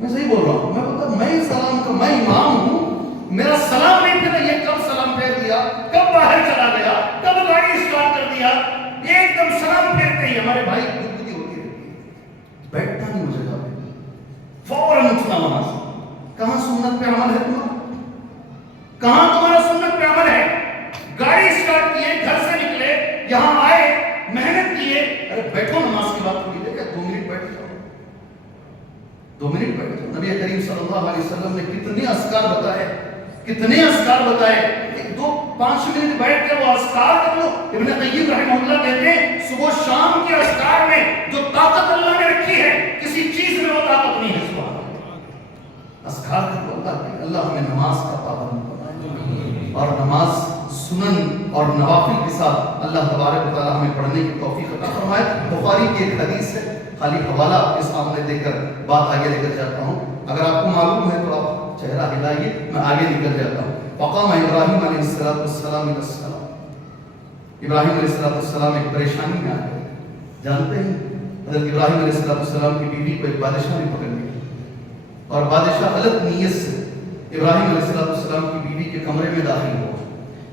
میں صحیح بول رہا ہوں، میں بولتا میں سلام کا میں امام ہوں، میرا سلام نہیں پھر یہ کب سلام پھیر دیا، کب باہر چلا گیا، کب گاڑی اسٹارٹ کر دیا، ایک دم سلام پھیرتے ہی ہمارے بھائی گفتگو ہوتی رہتی ہے، بیٹھتا نہیں مجھے جا فوراً اٹھنا وہاں سے. کہاں سنت پہ عمل ہے تمہارا؟ کہاں تمہارا سنت پہ عمل ہے؟ گاڑی اسٹارٹ کیے، گھر سے نکلے، یہاں آئے، محنت کیے، ارے بیٹھو نماز کے بعد تھوڑی دیر 2 منٹ بیٹھ جاؤ، 2 منٹ بیٹھ جاؤ. نبی کریم صلی اللہ علیہ وسلم نے کتنے اذکار بتائے، کتنے اذکار بتائے، 2-5 منٹ بیٹھ کے وہ اذکار کر لو. ابن قیم رحمہ اللہ کہتے ہیں صبح و شام کے اذکار میں جو طاقت اللہ نے رکھی ہے کسی چیز میں وہ طاقت نہیں ہے. سبحان اللہ، اذکار کر لو. اللہ ہمیں نماز کا پابند بنائے اور نماز سنن اور نوافل کے ساتھ اللہ تبارک و تعالی ہمیں پڑھنے کی توفیق عطا فرمائے. بخاری کی ایک حدیث ہے، خالی حوالہ آپ کے سامنے دے کر بات آگے لے کر جاتا ہوں. اگر آپ کو معلوم ہے تو آپ چہرہ ہلائیے، میں آگے نکل جاتا ہوں. فقام ابراہیم علیہ السلام علیہ السلام، ابراہیم علیہ السلام ایک پریشانی میں آ گئے. جانتے ہیں حضرت ابراہیم علیہ السلام کی بیوی کو ایک بادشاہ نے پکڑ لیا اور بادشاہ غلط نیت سے ابراہیم علیہ السلام کی بیوی کے کمرے میں داخل ہوا.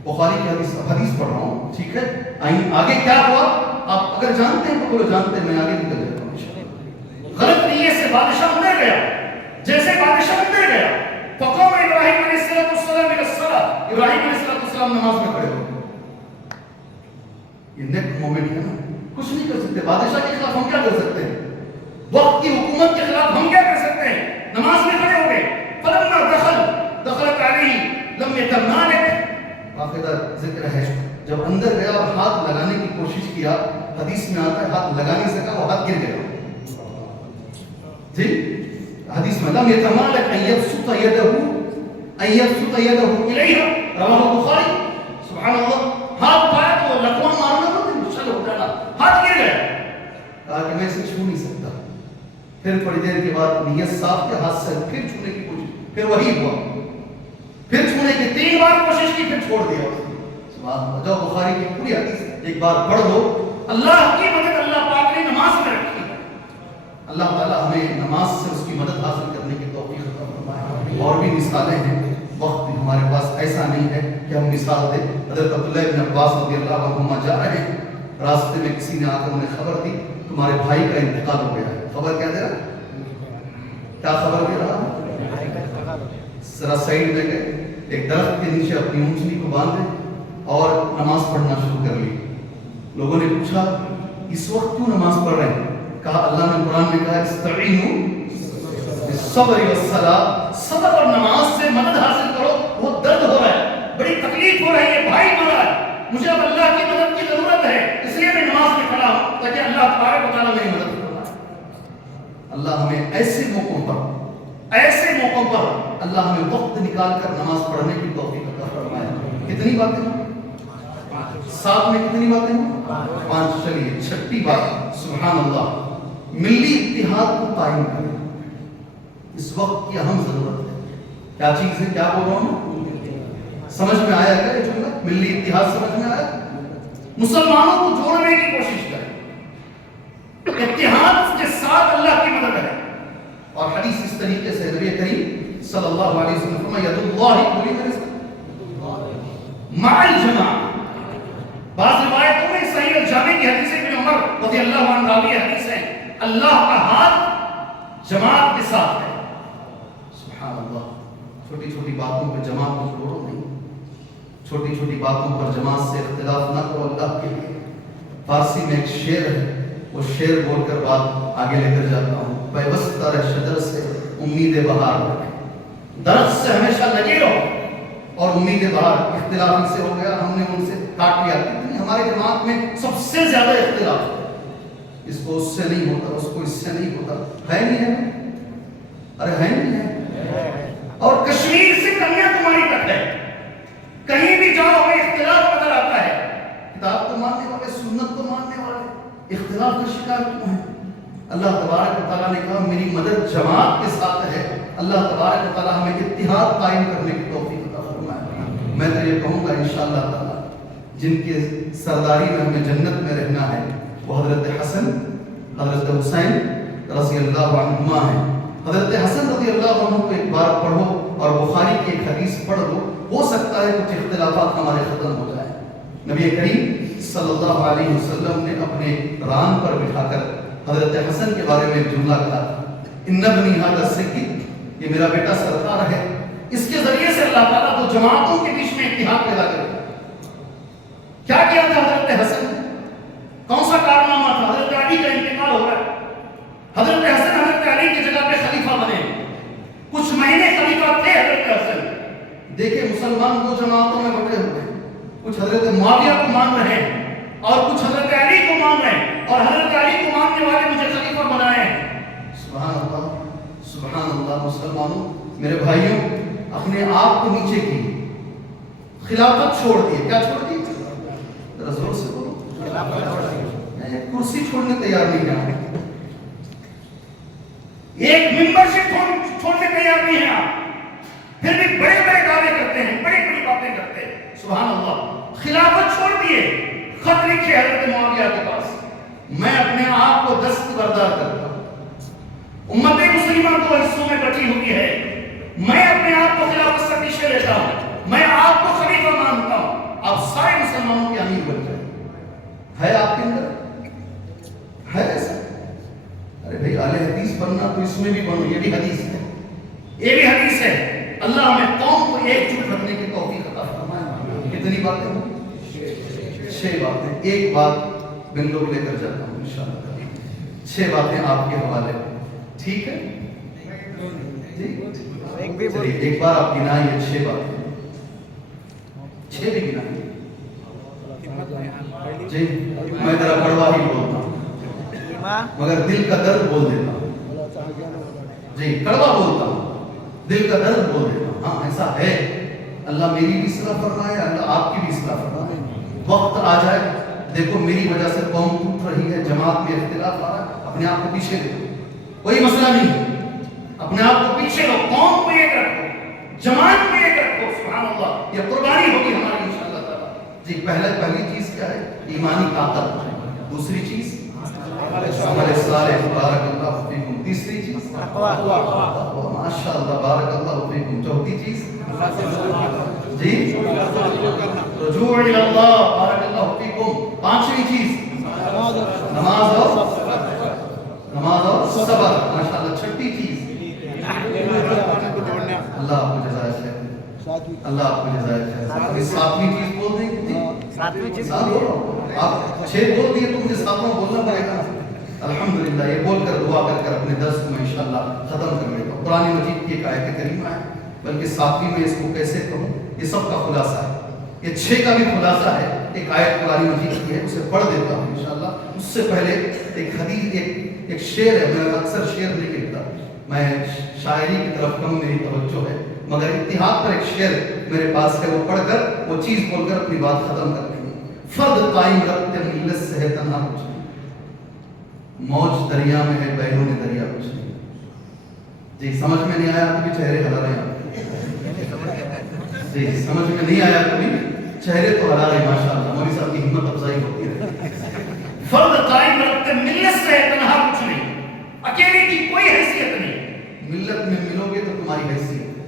بخاری کی حدیث پڑھ رہا ہوں، ٹھیک ہے؟ آگے کیا ہوا آپ اگر جانتے ہیں تو بولو جانتے ہیں، میں آگے نکل جاتا ہوں. غلط نیت سے بادشاہ اندر گیا. جیسے بادشاہ اندر گیا فقام ابراہیم علیہ السلام الى الصلاۃ، ابراہیم علیہ السلام نماز میں کھڑے ہو گئے. یہ نیک مومنٹ ہے نا، کچھ نہیں کر سکتے. بادشاہ کے خلاف ہم کیا کر سکتے ہیں؟ وقت کی حکومت کے خلاف ہم کیا کر سکتے ہیں؟ نماز میں کھڑے ہو گئے. فلما دخلت علیہ لم یتمالک، باقاعدہ ذکر ہے جب اندر گیا اور ہاتھ لگانے کی کوشش کیا، حدیث میں آتا ہے ہاتھ لگا نہیں سکا، وہ ہاتھ گر گیا. جی حدیث میں لم یتمالک ان یبسط یدہ الیہ، رواہ البخاری. سبحان اللہ، ہاتھ پایا تو لقمہ مارنا تو چل ہو جانا، ہاتھ گر گیا. کہا کہ میں اسے چھو نہیں سکتا. پھر تھوڑی دیر کے بعد نیت صاف کے ہاتھ سے پھر چھونے کی کوشش، پھر وہی ہوا، پھر چھونے کی 3 بار کوشش کی، پھر چھوڑ دیا. سبحان اللہ. جو بخاری کی پوری حدیث ایک بار پڑھ لو. اللہ کی مدد اللہ پاک نے نماز میں رکھی. اللہ تعالیٰ ہمیں نماز سے اس کی مدد حاصل کرنے کی توفیق عطا فرمائے. اور بھی مثالیں ہیں، وقت ہمارے پاس ایسا نہیں ہے کہ ہم مثال دیں. حضرت عبداللہ بن عباس رضی اللہ عنہما جا رہے ہیں، راستے میں کسی نے آ کر انہیں خبر دی تمہارے بھائی کا انتقال ہو گیا ہے. خبر کیا دے رہا؟ کیا خبر دے رہا؟ ذرا سائڈ میں گئے، ایک درخت کے نیچے اپنی اونچنی کو باندھے اور نماز پڑھنا شروع کر لی. لوگوں نے پوچھا اس وقت کیوں نماز پڑھ رہے ہیں؟ کہا اللہ نے قرآن میں کہا استعینوا بالصبر والصلاۃ، صبر اور نماز سے مدد حاصل کرو. وہ درد ہو رہا ہے، بڑی تکلیف ہو رہی ہے، بھائی مرا ہے، مجھے اب اللہ کی مدد کی ضرورت ہے، اس لیے میں نماز میں کھڑا ہوں تاکہ اللہ تبارک و تعالیٰ میری مدد فرمائے. اللہ ہمیں ایسے موقعوں پر اللہ ہمیں وقت نکال کر نماز پڑھنے کی توفیق عطا فرمائے. کتنی باتیں ہیں؟ 7 میں کتنی باتیں ہیں؟ 5. چلیے 6ٹھی بات، سبحان اللہ، ملی اتحاد کو قائم کریں. اس وقت کی اہم ضرورت ہے. کیا چیز ہے؟ کیا بول رہا ہوں؟ سمجھ میں آیا کیا یہ جملہ؟ ملی اتحاد سمجھ میں آیا؟ مسلمانوں کو جوڑنے کی کوشش کریں، اتحاد کے ساتھ اللہ کی مدد ہے. اور حدیث اس طریقے سے نبی کریم صلی اللہ علیہ وسلم فرمایا ید اللہ بولی میرے ساتھ مع الجماعہ. بعض روایتوں میں صحیح الجامع کی حدیث ابن عمر رضی اللہ عنہ راوی حدیث ہے، اللہ کا ہاتھ جماعت کے ساتھ ہے. سبحان اللہ. چھوٹی چھوٹی باتوں پہ جماعت کو چھوڑو نہیں، چھوٹی چھوٹی باتوں پر جماعت سے اختلاف نہ کرو اللہ کے لیے. فارسی میں ایک شعر ہے، وہ شعر بول کر بات آگے لے کر جاتا ہوں. پیوستہ رہ شجر سے امید بہار، درخت سے ہمیشہ لگے رہو اور امید بہار. اختلاف ان سے ہو گیا، ہم نے ان سے کاٹ لیا. ہمارے جماعت میں سب سے زیادہ اختلاف ہے، اس کو اس سے نہیں ہوتا، اس کو اس سے نہیں ہوتا. ہے نہیں ہے؟ ارے ہے نہیں ہے؟ اور کشمیر سے کنیا کماری تک ہے، کہیں بھی جاؤ ہمیں اختلاف نظر آتا ہے. کتاب کو ماننے والے، سنت کو ماننے والے اختلاف کا شکار کیوں ہیں؟ اللہ تبارک و تعالیٰ نے کہا میری مدد جماعت کے ساتھ ہے. اللہ تبارک و تعالیٰ ہمیں اتحاد قائم کرنے کی توفیق عطا فرمائے. میں تو یہ کہوں گا انشاءاللہ تعالیٰ جن کے سرداری میں ہمیں جنت میں رہنا ہے وہ حضرت حسن، حضرت حسین رضی اللہ عنہما ہیں. حضرت حسن رضی اللہ عنہ کو ایک بار پڑھو اور بخاری کی ایک حدیث پڑھ لو، ہو سکتا ہے کچھ اختلافات ہمارے ختم ہو جائیں۔ نبی کریم صلی اللہ علیہ وسلم نے اپنے ران پر بٹھا کر حضرت حسن کے بارے میں ایک جملہ کہا تھا، ان ابنی ھذا سید، یہ میرا بیٹا سرکار ہے، اس کے ذریعے سے اللہ تعالیٰ تو جماعتوں کے بیچ میں اتحاد پیدا کرے۔ کیا کیا تھا حضرت حسن نے؟ کون سا کارنامہ تھا؟ حضرت علی کا انتقال ہو رہا ہے، حضرت حسن حضرت علی کی جگہ پہ خلیفہ بنے، کچھ مہینے خلیفہ تھے حضرت حسن۔ دیکھیں مسلمان دو جماعتوں میں بٹے ہوئے ہیں، کچھ حضرت معاویہ کو مان رہے ہیں اور کچھ حضرت علی کو مان رہے ہیں، اور حضرت علی کو ماننے والے مجھے خلیفہ بنائے ہیں۔ سبحان اللہ، سبحان اللہ۔ مسلمانوں، میرے بھائیوں، اپنے آپ کو نیچے کی، خلافت چھوڑ دی۔ کیا چھوڑ دی؟ ذرا زور سے بولو۔ کرسی چھوڑنے تیار نہیں ہے، ایک ممبرشپ چھوڑنے تیار نہیں ہے آپ، پھر بھی بڑے بڑے دعوے کرتے ہیں، بڑی بڑی باتیں کرتے ہیں۔ سبحان اللہ، خلافت چھوڑ دیے، خط لکھے حضرت معاویہ کے پاس، میں اپنے آپ کو دستبردار کرتا ہوں، امت مسلمہ دو حصوں میں بٹی ہوئی ہے، میں اپنے آپ کو خلافت سے پیچھے لیتا ہوں، میں آپ کو خلیفہ مانتا ہوں، آپ سارے مسلمانوں کے امیر بن جائیں۔ ہے آپ کے اندر؟ ہے ایسا؟ ارے بھائی اہل حدیث بننا تو اس میں بھی بنو، یہ بھی حدیث ہے، یہ بھی حدیث ہے۔ اللہ ہمیں قوم کو ایک جٹ رکھنے کی توفیق عطا فرمائے۔ کتنی باتیں ہوں؟ 6 باتیں۔ ایک بات بن لوگ لے کر جاتا ہوں انشاءاللہ، 6 باتیں آپ کے حوالے، ٹھیک ہے؟ چلیے ایک بار آپ گنائیے 6 باتیں، 6 بھی گنائیے جی۔ میں ذرا کڑوا ہی بولتا ہوں مگر دل کا درد بول دیتا ہوں جی، کڑوا بولتا ہوں، دل کا درد بول دیتا ہوں۔ ہاں ایسا ہے، اللہ میری بھی اصلاح فرمائے، اللہ آپ کی بھی اصلاح فرمائے۔ وقت آ جائے، دیکھو میری وجہ سے قوم ٹوٹ رہی ہے، جماعت میں اختلاف آ رہا ہے، اپنے آپ کو پیچھے دو، کوئی مسئلہ نہیں ہے، اپنے آپ کو پیچھے لو، قوم کو ایک رکھو، جماعت کو ایک رکھو۔ سبحان اللہ، یہ قربانی ہوگی ہماری انشاءاللہ تعالیٰ جی۔ پہلی چیز کیا ہے؟ ایمانی طاقت۔ دوسری چیز عمل صالح، بارک اللہ فیکم۔ تیسری چیز ماشاء اللہ، بارک اللہ فیکم۔ چوتھی چیز جی رجوع الی اللہ، بارک اللہ فیکم۔ پانچویں چیز نماز اور صبر، ماشاء اللہ۔ چھٹی چیز اللہ آپ کو جزائے خیر، اللہ آپ کو جزائے خیر۔ ساتویں چیز بول دیں گے؟ ساتویں چیز آپ 6 بول دیے تو مجھے 7واں بولنا پڑے گا۔ الحمدللہ، یہ بول کر دعا کر اپنے درس کو میں انشاءاللہ ختم کر لیتا ہوں۔ قرآن مجید کی ایک آیت کریمہ ہے، بلکہ 7ویں میں اس کو کیسے کہوں، یہ سب کا خلاصہ ہے، یہ 6 کا بھی خلاصہ ہے۔ ایک آیت قرآن مجید کی ہے، اسے پڑھ دیتا ہوں انشاءاللہ۔ اس سے پہلے ایک حدیث، ایک شعر ہے، میں اکثر شعر نہیں لکھتا، میں شاعری کی طرف کم میری توجہ ہے، مگر اتحاد پر ایک شعر میرے پاس ہے، وہ پڑھ کر وہ چیز بول کر اپنی بات ختم کر دیں گے۔ فرد قائم رکھتے ملت سے ہے تنہا کچھ نہیں، موج دریا میں ہے بیرون دریا کچھ نہیں۔ جی سمجھ میں نہیں آیا تو بھی چہرے ہلا رہے ہیں، جی سمجھ میں نہیں آیا تو بھی چہرے تو ہلا رہے ہیں، ماشاءاللہ مولوی صاحب کی ہمت افزائی ہوتی ہے۔ فرد قائم رکھتے ملت سے ہے تنہا کچھ نہیں، اکیلے کی کوئی حیثیت نہیں، ملت میں ملو گے تو تمہاری حیثیت ہے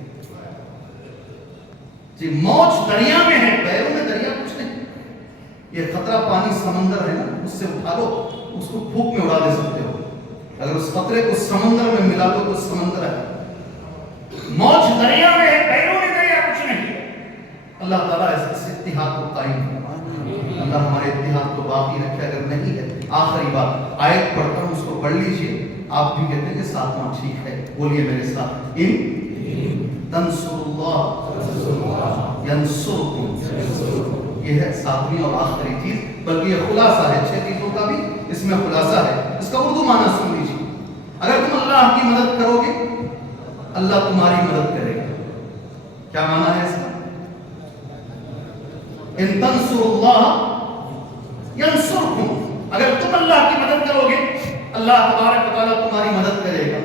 جی۔ موج دریا میں ہے بیرون دریا کچھ نہیں، یہ خطرہ پانی سمندر ہے نا، اس سے اٹھا لو، اس کو پھوک میں اڑا دے سکتے ہو، اگر اس خطرے کو سمندر میں ملا دو تو سمندر ہے۔ موج دریا میں ہے بیرون دریا کچھ نہیں۔ اللہ تعالیٰ اس اتحاد کو قائم فرمائے، اللہ ہمارے اتحاد کو باقی رکھے۔ اگر نہیں ہے، آخری بات آیت پڑھتا ہوں، اس کو پڑھ لیجئے، آپ بھی کہتے ہیں کہ 7واں ٹھیک ہے، بولیے میرے ساتھ، ان تنصر اللہ ینصرکم، یہ ہے 7ویں اور آخری چیز، بلکہ یہ خلاصہ ہے 6 چیزوں کا بھی، اس میں خلاصہ ہے۔ اس کا اردو معنی سن لیجیے، اگر تم اللہ کی مدد کرو گے اللہ تمہاری مدد کرے گا۔ کیا معنی ہے اس کا؟ ان تنصر اللہ ینصرکم، اگر تم اللہ کی مدد کرو گے اللہ تبارک و تعالیٰ تمہاری مدد کرے گا۔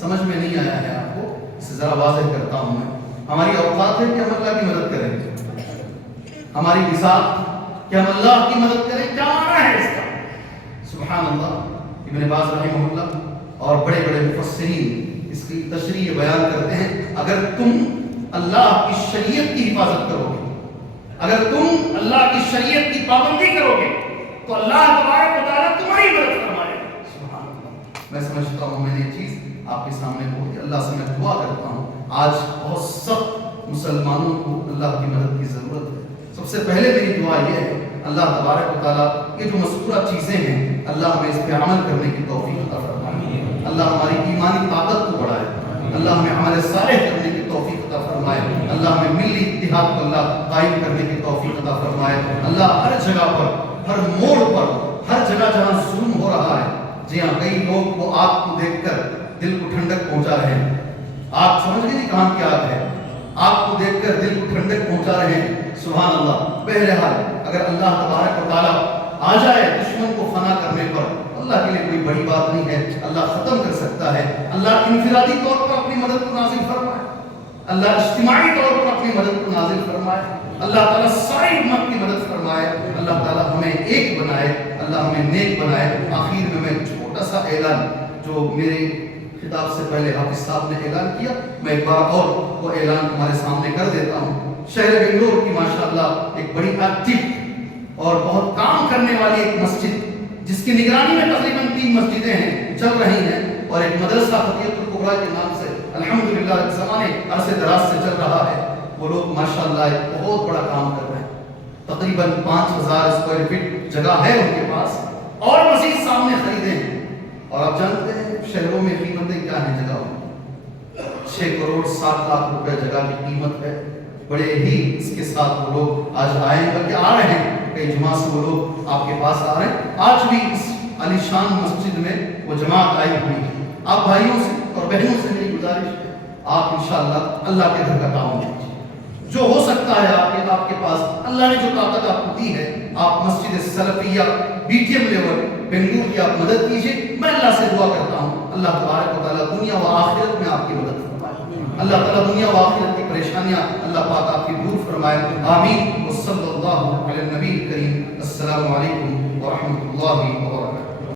سمجھ میں نہیں آیا ہے آپ کو، اسے ذرا واضح کرتا ہوں میں۔ ہماری اوقات ہے کہ ہم اللہ کی مدد کریں، ہماری بساط کہ ہم اللہ کی مدد کریں، کیا معنی ہے اس کا؟ سبحان اللہ، ابن باز رحمہ اللہ اور بڑے بڑے مفسرین اس کی تشریح بیان کرتے ہیں، اگر تم اللہ کی شریعت کی حفاظت کرو گے، اگر تم اللہ کی شریعت کی پابندی کرو گے تو اللہ تبارک و تعالیٰ تمہاری مدد فرمائے گا۔ سبحان اللہ۔ میں سمجھتا ہوں میں نے یہ چیز آپ کے سامنے بولی، اللہ سے میں دعا کرتا ہوں، آج بہت سخت مسلمانوں کو اللہ کی مدد کی ضرورت ہے۔ سب سے پہلے میری دعا یہ ہے، اللہ تبارک و تعالیٰ یہ جو مذکورہ چیزیں ہیں اللہ ہمیں اس پہ عمل کرنے کی توفیق عطا فرمائے، اللہ ہماری ایمانی طاقت کو بڑھائے، اللہ ہمیں عمل صالح کرنے کی توفیق عطا فرمائے، اللہ ہمیں ملی اتحاد کو اللہ قائم کرنے کی توفیق عطا فرمائے، اللہ ہر جگہ پر، ہر موڑ پر، ہر جگہ جہاں ظلم ہو رہا ہے، جی ہاں کئی لوگ وہ آگ کو دیکھ کر دل کو ٹھنڈک پہنچا رہے ہیں، آگ سمجھ گئے کہاں کی آگ ہے، آگ کو دیکھ کر دل کو ٹھنڈک پہنچا رہے ہیں، سبحان اللہ۔ بہرحال اگر اللہ تبارک و تعالیٰ آ جائے دشمن کو فنا کرنے پر، اللہ کے لیے کوئی بڑی بات نہیں ہے، اللہ ختم کر سکتا ہے، اللہ انفرادی طور پر اپنی مدد کو نازل فرمائے، اللہ اجتماعی طور پر اپنی مدد کو نازل فرمائے، اللہ تعالیٰ ساری امت کی مدد فرمائے، اللہ تعالیٰ ہمیں ایک بنائے، اللہ ہمیں نیک بنائے۔ آخر میں چھوٹا سا اعلان جو میرے خطاب سے پہلے حافظ صاحب نے اعلان کیا، میں ایک بار اور وہ اعلان تمہارے سامنے کر دیتا ہوں۔ شہر بنگلور کی ماشاءاللہ ایک بڑی ایکٹیو اور بہت کام کرنے والی ایک مسجد جس کی نگرانی میں تقریباً 3 مسجدیں ہیں چل رہی ہیں، اور ایک مدرسہ خطیت الکبریٰ کے نام سے الحمدللہ ایک زمانے عرصے دراز سے چل رہا ہے، وہ لوگ ماشاءاللہ ایک بہت بڑا کام کر رہے ہیں، تقریباً 5000 اسکوائر فٹ جگہ ہے ان کے پاس، اور مزید سامنے خریدے ہیں، اور آپ جانتے ہیں شہروں میں قیمتیں کیا ہیں جگہ 6 کروڑ 7 لاکھ روپے جگہ کی قیمت ہے، بڑے ہی اس کے ساتھ وہ لوگ آج آئے ہیں، بلکہ آ رہے ہیں، کئی جمعہ سے وہ لوگ آپ کے پاس آ رہے ہیں، آج بھی اس علی شان مسجد میں وہ جماعت آئی ہوئی ہے۔ آپ بھائیوں سے اور بہنوں سے میری گزارش ہے، آپ انشاءاللہ اللہ کے گھر کا تعاون کیجیے، جو ہو سکتا ہے آپ کے پاس، اللہ نے جو طاقت آپ کو دی ہے، آپ مسجد سلفیہ BTM لیول بنگلور کی آپ مدد کیجیے۔ میں اللہ سے دعا کرتا ہوں اللہ تبارک و تعالیٰ دنیا و آخرت میں آپ کی مدد فرمائے، اللہ تعالیٰ دنیا و آخرت کی پریشانیاں اللہ پاک آپ کی دور فرمائے، آمین۔ وصلی اللہ علی النبی کریم، السلام علیکم ورحمۃ اللہ وبرکاتہ۔